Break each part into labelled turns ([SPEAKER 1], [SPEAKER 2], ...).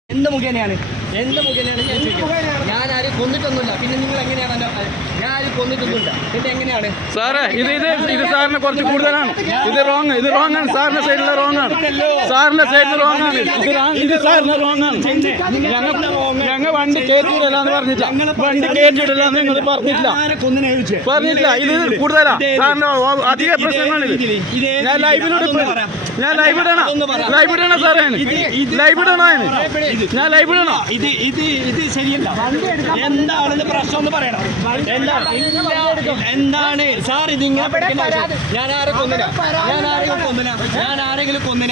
[SPEAKER 1] എന്ത് മുഖേനയാണ് ഞാൻ ചോദിക്കുന്നത്? ഞാൻ ആരും കൊന്നിട്ടൊന്നുമില്ല. പിന്നെ നിങ്ങൾ എങ്ങനെയാണല്ലോ ഞാൻ ആരും കൊന്നിട്ടൊന്നുമില്ല. പിന്നെ എങ്ങനെയാണ്
[SPEAKER 2] സാറേ ഇത് സാറിന് കുറച്ച് കൂടുതലാണ്. ഇത് റോങ് ആണ്. സാറിന്റെ സൈഡിലെ റോങ് ആണ്. സാറിന്റെ സൈഡിൽ റോങ് ആണ്. ഇത് സാറിന് റോങ് ആണ്. ഞങ്ങൾ വണ്ടി കയറ്റിയിടലാന്ന് പറഞ്ഞില്ല. വണ്ടി കയറ്റിയിടലാന്ന് നിങ്ങൾ പറഞ്ഞില്ല. ഇത് കൂടുതലാ. സാറിന്റെ അധിക പ്രശ്നങ്ങളിത്. ഞാൻ ലൈവ് ഇടണം സാറേ. ലൈവ് ഇടണോ? ഞാൻ ലൈവ് ഇടണോ?
[SPEAKER 1] ഇത് ശരിയല്ല. എന്താണ് പ്രശ്നം എന്ന് പറയണം. എന്താണ് സാർ ഇത് ഇങ്ങനെ? ഞാൻ ആരെങ്കിലും കൊന്നിനാ?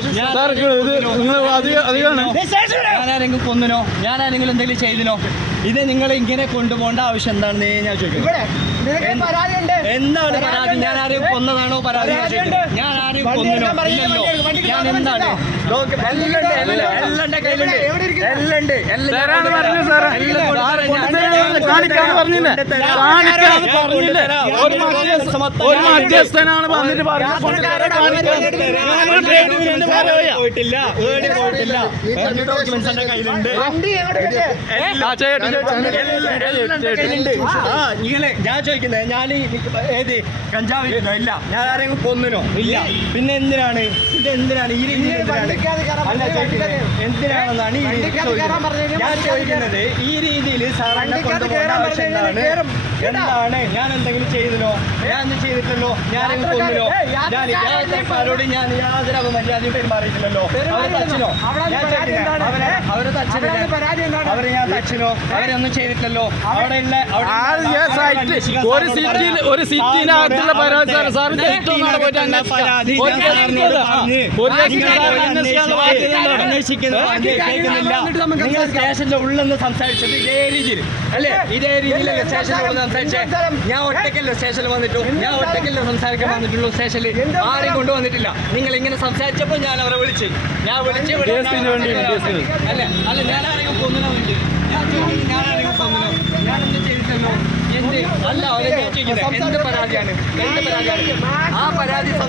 [SPEAKER 1] ഞാൻ ആരെങ്കിലും എന്തെങ്കിലും ചെയ്തിനോ? ഇത് നിങ്ങൾ ഇങ്ങനെ കൊണ്ടുപോകേണ്ട ആവശ്യം എന്താണെന്ന് ഞാൻ ചോദിക്കുന്നത്. എന്താണ് പരാതി? ഞാൻ ആരെയും കൊന്നതാണോ പരാതി? ഞാൻ ആരെയും കൊന്നിനോ? ഇല്ലല്ലോ. ഞാൻ എന്താണ് എല്ലാം കയ്യിലുണ്ട്.
[SPEAKER 2] ഒരു മധ്യസ്ഥനാണ് വന്നിട്ട്
[SPEAKER 1] പോയിട്ടില്ല. ഡോക്യുമെന്റ്സ് എന്റെ കയ്യിലുണ്ട്. ഞാൻ ചോദിക്കുന്നത് ഞാൻ ഏത് കഞ്ചാവ് ഇല്ല. ഞാൻ ആരെങ്കിലും കൊന്നിനോ? ഇല്ല. പിന്നെ എന്തിനാണ് ഈ രീതിയിൽ എന്തിനാണെന്നാണ് ഞാൻ ചോദിക്കുന്നത്. ഈ രീതിയിൽ സാറിനെ കൊണ്ടുപോകേണ്ട ആവശ്യം എന്താണ്? ഞാൻ എന്തെങ്കിലും ചെയ്തിനോ? ഞാൻ ഒന്നും ചെയ്തിട്ടില്ലല്ലോ. ഞാനെങ്കിലും കൊന്നിനോ? ആരോട് ഞാൻ യാതൊരു മര്യാദയും പെരുമാറിയിട്ടില്ലല്ലോ. അവരെ തച്ചിനോ? അവരെ ഞാൻ തച്ചിനോ? അവരൊന്നും ചെയ്തിട്ടില്ലല്ലോ.
[SPEAKER 2] ഒരു സിറ്റിനകത്തുള്ള പരാതി
[SPEAKER 1] നിങ്ങൾ സ്റ്റേഷന്റെ ഉള്ളെന്ന് സംസാരിച്ചത് ഇതേ രീതിയിൽ അല്ലേ? ഇതേ രീതിയിലല്ലേ സ്റ്റേഷനിൽ ഉള്ള സംസാരിച്ചേ? ഞാൻ ഒറ്റയ്ക്കല്ലേ സ്റ്റേഷനിൽ വന്നിട്ടു? ഞാൻ ഒറ്റയ്ക്കല്ലേ സംസാരിക്കാൻ വന്നിട്ടുള്ളൂ സ്റ്റേഷനിൽ? ആരെയും കൊണ്ടുവന്നിട്ടില്ല. നിങ്ങൾ ഇങ്ങനെ സംസാരിച്ചപ്പോൾ ഞാൻ അവരെ വിളിച്ച് അല്ല ഞാൻ ആരെങ്കിലും കൊന്നിനോ? ഞാൻ ആരെങ്കിലും കൊന്നിനോ? ഞാൻ എന്ത് ചെയ്തിട്ടല്ലോ? എന്ത് അല്ല അവരെ എന്ത് പരാതിയാണ്? ആ പരാതി